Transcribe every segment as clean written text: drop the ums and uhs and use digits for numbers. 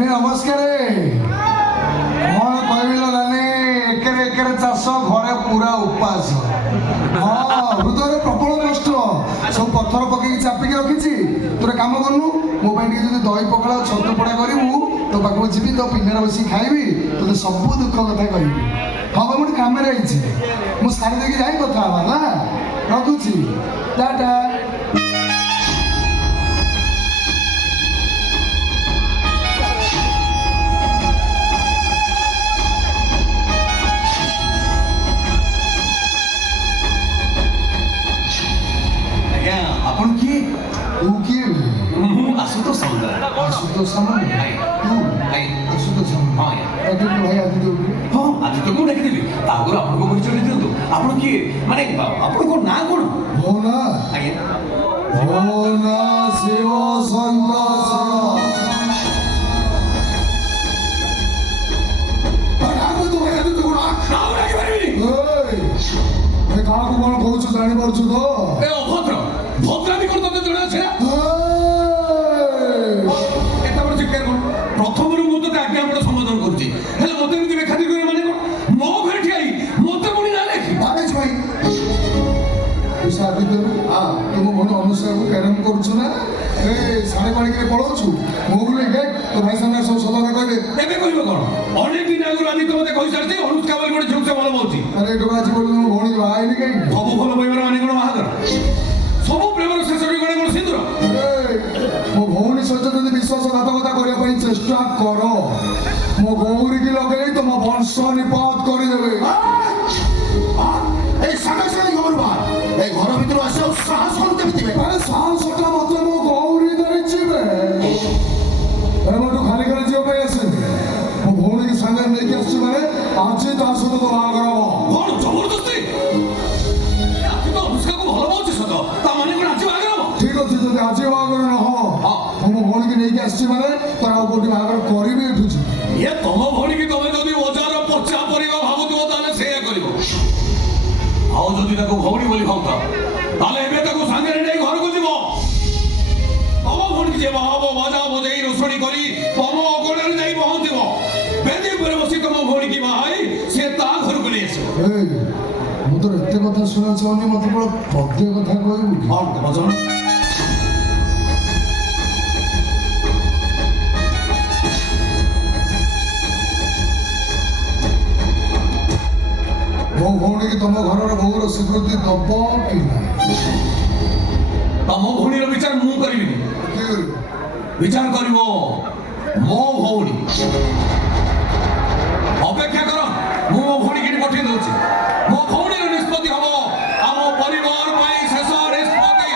नानी नमस्कार कौन कहल नानी एकर एकर चाष घरे पूरा उपास हाँ हृदय प्रबल कष्ट सब पत्थर पकई चापिक रखी तोरे काम करूँ मो जो दही पखाड़ छतु पोड़ा करू तो पाक जी तो पिंडार बस खाइबी तो सब दुख कथा कह हाँ मुझे कम रही मुझे सारी देखी जाए कथा ना रखुची टाटा आपण किए तू किए आशुतोष सामंत आशुतोष सामंत तू आशुतोष सामंत हाँ आदित्य भाई आदित्य हाँ आदित्य को डाकी देवी तागर आपको परिचय दियंतु आपण किए माने आपण को ना कोन भोना आज्ञा भोना शिव संतोष पढ़ाको तो है आदित्य को ना डाकी पारिबिनी ए कहा को कोन कहू जानि परछु तो ए अभद्र भद्रामी कोन तते जणा छै एता बड़ चिक्कार कोन प्रथम रु मते आज्ञा बड़ समाधान करछि हेले मते भी दिबे खातिर करे माने कोन मो घर ठियाई मते मुनी ना लेखि भाई भाई आदित्य हां तुम मन अनुसार को कैरम करछु ना ए सारे पानी के पळौछु मोगले गेट तो भाई सामने सब सदा कहले एबे कहिबो कोन अनेक दिन आगु आदित्य मते कहि सारथि अनुष्का बोली कोन झुक से बोल बोलछि अरे डोरा जी बोल मो भौणी भाई नि कहीं सब भल बइबर माने कोन महागर सब प्रेमर शेष कोन कोन सिंदूर मो भौणी सहित जदि विश्वासघातकता करिया पई चेष्टा करो मो गौरी की लगे तो मो वंश निपात करि देबे ए सागा सागा खबर बा ए घर भीतर आसे साहस कोन देबे अरे साहसटा मतलब मो गौरी धरिछि बे अरे मोटू खाली खाली जीव पे आसे मो भौणी की संगे नहीं के आछि माने आज ता सहित तो बाग करबो कोन जबरदस्ती आदि तो अनुष्का को भल बोलछि सत ता माने कोन आज बागर ठीक अछि जदि आज बाग न हो मो भौणी की नहीं के आछि माने तारा कोटी बाग करिबे एठुछि ये तम भणी की तमे जदि ओजार पचा परिवा भाबुथिबो ताले सेया करिवो आउ जदि ताको भौणी बोली भाबता ताले एबे ताको संगे नै घर को जीवो तम भणी जे बाबो बाजा बजेई रोसणी करी तम अगणर जाई पहुंचीबो बेदी पर बसी तम भणी की भाई से ता घर को ले आसे ए मु तो एते कथा सुना चाहनी मते बड़ पद्य कथा कहबू हां बजन मो भौणी की तुम घर बहुर स्वीकृति दब कि ना तम भणीर विचार मु करिबिनी विचार करिवो मो भौणी अपेक्षा कर मु मो भौणी के पठे दउछि मो भौणीर निष्पत्ति हबो हम परिवार पई शेष निष्पत्ति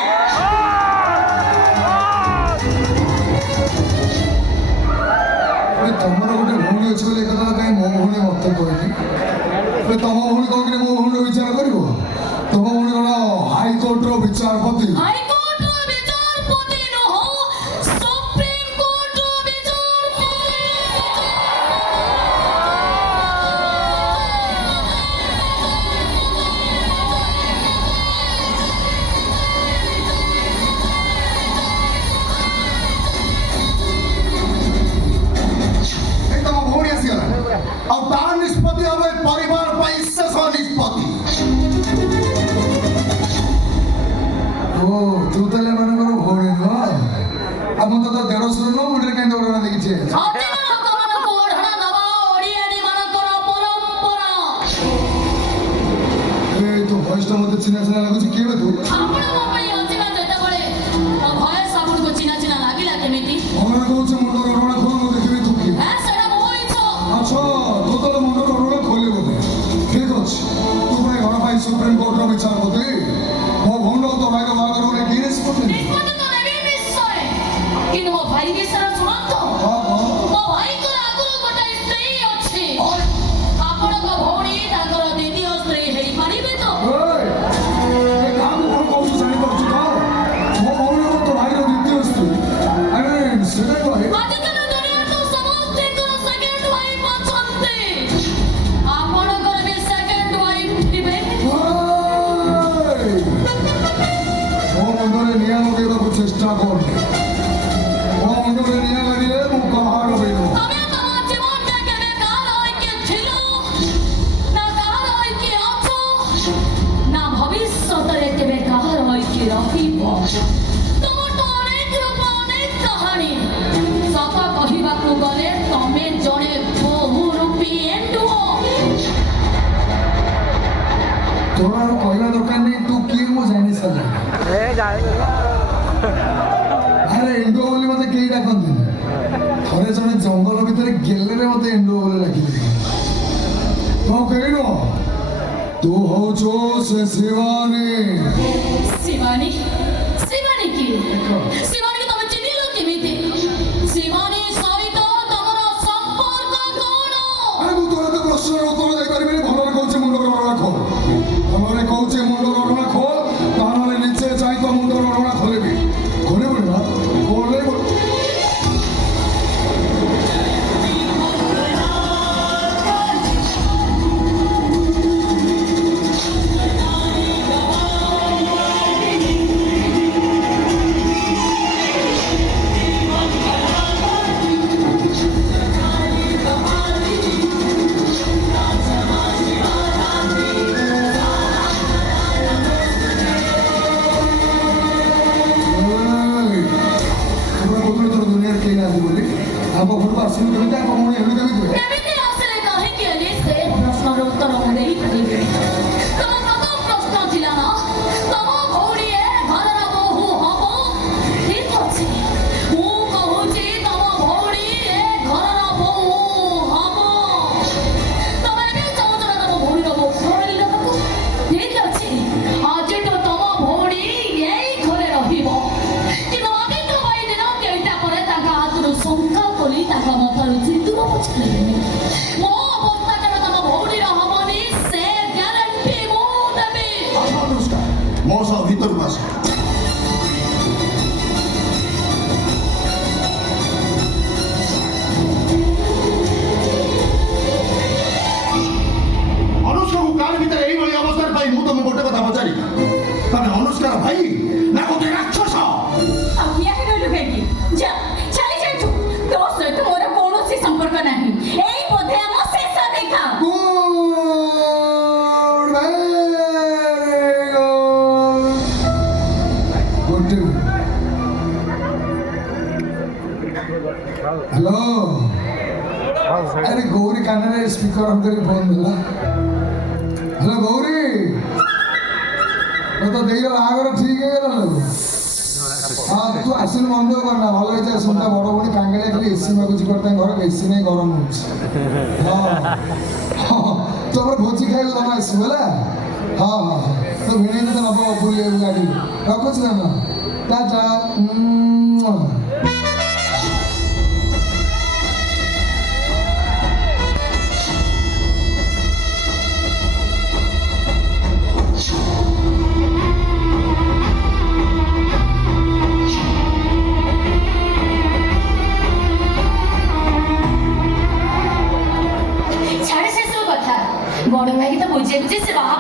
तमर गोटे भौणी अछि बोले कथा काई मो भौणी मत कहनी तम भौणी कहकि मो भौणी विचार करिवो तम भौणी कोन हाई कोर्ट रो विचारपति और तार निष्पत्ति हवे परिवार पई शेष निष्पत्ति ओ तू तले मानकर भौणी न आ मत तो देड़सुर न मुंडे काई दौड़ना देखिछे ए तो भॉइस तो मते चिना चिना लागुछि केबे तू हमरा कहउछ मुंडर रोड़ा खोल देखबे तू की अच्छा तू तो मुंडर रोड़ा खोले बोले ठीक अछि तू भाई घर पाई सुप्रीम कोर्ट रो विचारपति मो भौंडो तो भाई रो बागर रे की निष्पत्ति কিন্তু ମୋ ଭାଇ ବିଷୟରେ ଶୁଣନ୍ତୁ ମୋ ଭାଇଙ୍କର ଆଗରୁ ଗୋଟେ ସ୍ତ୍ରୀ ଅଛି ଆପଣଙ୍କ ଭଉଣୀ ତାଙ୍କର ଦ୍ୱିତୀୟ ସ୍ତ୍ରୀ ହେଇପାରିବେ ତ ए काम कोन कहउछ जानि परछु तो मो भौंडो तो भाई रो द्वितीय स्त्री अरे सेटा तो है ଆଜିକାଲି ଦୁନିଆରେ ତ ସମସ୍ତଙ୍କର ସେକେଣ୍ଡ ୱାଇଫ୍ ଅଛନ୍ତି ଆପଣଙ୍କର ବି ସେକେଣ୍ଡ ୱାଇଫ୍ ଥିବେ मो मुंडरे निया लगेबाकू चेष्टा कर मो मुंडरे निया लगिले मु ଆରେ ଏଣ୍ଡୁଅ ବୋଲି ମତେ କେହି ଡାକନ୍ତିନି। ଥରେ ଜଣେ ଜଙ୍ଗଲ ଭିତରେ ଗେଲେରେ ମତେ ଏଣ୍ଡୁଅ ବୋଲି ଡାକିଲେ। କଣ କହିଲ? ତୁ ହଉଛୁ ସେ ଶିବାନୀ। ଶିବାନୀ ଶିବାନୀ କି ଶିବାନୀ କି ତମେ ଚିହ୍ନିଲ କେମିତି? ଶିବାନୀ ସହିତ ତମର ସମ୍ପର୍କ କଣ? ଆରେ ମୁଁ ତୋର ତ ପ୍ରଶ୍ନର ଉତ୍ତର ଦେଇପାରିବିନି। ଭଲରେ କହୁଛି ମୁଣ୍ଡ ଗଣନା ଖୋଲ। ଭଲରେ କହୁଛି ମୁଣ୍ଡ ଗଣନା ଖୋଲ। ତାହେଲେ ନିଜେ ଯାଇ ତ ମୁଣ୍ଡ ଗଣନା ଖୋଲିବି। ଖୋଲିବୁ ନା? ଖୋଲିବୁ। ଆମ ଘରକୁ ଆସିଲୁ କେମିତି? ଆମ ଭଉଣୀ ହେଲୁ କେମିତି? କେମିତି ଆସିଲେ କାହିଁକି ହେଲେ ସେ ପ୍ରଶ୍ନର ଉତ୍ତର ମୁଁ ଦେଇପାରିବି। ତମ ପ୍ରଥମ ପ୍ରଶ୍ନ ଥିଲା ନା ତମ ଭଉଣୀ ଏ ଘରର ବୋହୂ ହବ? ଠିକ ଅଛି, ମୁଁ କହୁଛି ତମ ଭଉଣୀ ଏ ଘରର ବୋହୂ ହବ। ତମେ ଏବେ ଚାହୁଁଛ ନା ତମ ଭଉଣୀର ବୋହୂ ଘରେ ନେବାକୁ? ଠିକ ଅଛି, ଆଜିଠୁ ତମ ଭଉଣୀ ଏଇ ଘରେ ରହିବ। କିନ୍ତୁ ଆଦିତ୍ୟ ଭାଇ ଦିନ କେଇଟା ପରେ ତାଙ୍କ ହାତରୁ ଶଙ୍ଖା ଖୋଲି ତାଙ୍କ ମଥାରୁ ସିନ୍ଦୁର ପଛାଇଲେନି। ମୋ ଅବସ୍ଥାଟା ତମ ଭଉଣୀର ହବନି, ସେ ଗ୍ୟାରେଣ୍ଟି ମୁଁ ଦେବି। ମୋ ସହ ଭିତରକୁ ଆସ। ଅନୁଷ୍କାକୁ କାର ଭିତରେ ଏଇଭଳି ଅବସ୍ଥାରେ ପାଇ ମୁଁ ତମକୁ ଗୋଟେ କଥା ପଚାରିବି। ତମେ ଅନୁଷ୍କାର ଭାଇ ନା ଗୋଟେ ରାକ୍ଷସ? ଆଉ କିଏ ରହିଲୁ କାହିଁକି? ଯା ଚାଲି ଯାଇଛୁ। ତୋ ସହିତ ମୋର କୌଣସି ସମ୍ପର୍କ ନାହିଁ। ଏଇ ବୋଧେ ଆମ ଶେଷ ଦେଖା। Good, very good. Good. Hello. ଆରେ ଗୌରୀ କାନରେ ସ୍ପିକର ଅନ୍ କରି ଫୋନ୍ ଦେଲା। ହ୍ୟାଲୋ ଗୌରୀ, ତ ଦେଇର ବାହାଘର ଠିକ ହେଇଗଲା ନା? ହଁ ତୁ ଆସିଲୁ ମନ ଦୁଃଖ କରନା। ଭଲ ହେଇଛି ଆସନ୍ତା ବଡ଼ ଭଉଣୀ କାଙ୍ଗେଳିଆ ଖାଲି ଏସି ମାଗୁଛି କରି ତାଙ୍କ ଘର ଏସି ନେଇ ଗରମ ହଉଛି। ହଁ ହଁ ତୁ ଆମର ଭୋଜି ଖାଇବୁ ତମେ ଆସିବୁ ହେଲା। ହଁ ହଁ ତ ଭିଣେଇ ତତେ ନବ ବୁଲିବାକୁ ଗାଡ଼ି। ରଖୁଛି ନା ଟାଟା। ଛାଡେ ସେସବୁ କଥା। ବଡ ଭାଇକି ତ ବୁଝେଇ ବୁଝେଇ ସେ ବାହା